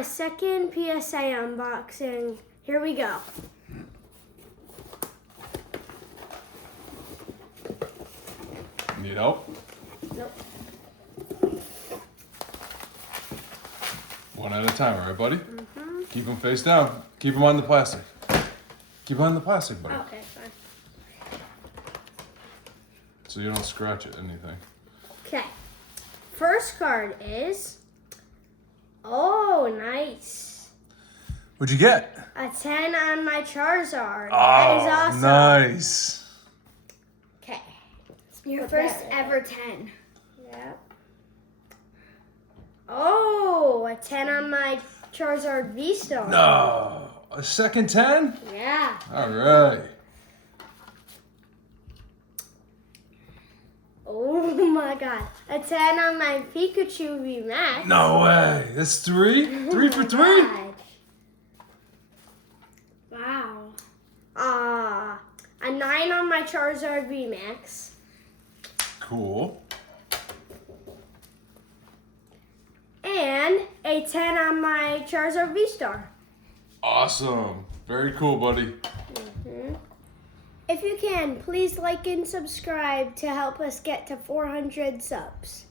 my second PSA unboxing. Here we go. Need help? Nope. One at a time, all right, buddy? Mm-hmm. Keep them face down. Keep them on the plastic. Keep them on the plastic, buddy. Okay, fine. So you don't scratch it, anything. Okay. First card is... Oh, nice. What'd you get? A 10 on my Charizard. Oh, That is awesome. nice. Okay. Your Put first that ever 10. Yep. Oh, a 10 on my Charizard VStar. No. A second 10? Yeah. All right. Oh my god. A 10 on my Pikachu VMAX. No way. That's 3? 3 for 3? Wow. A 9 on my Charizard VMAX. Cool. And a 10 on my Charizard VStar. Awesome. Very cool, buddy. If you can, please like and subscribe to help us get to 400 subs.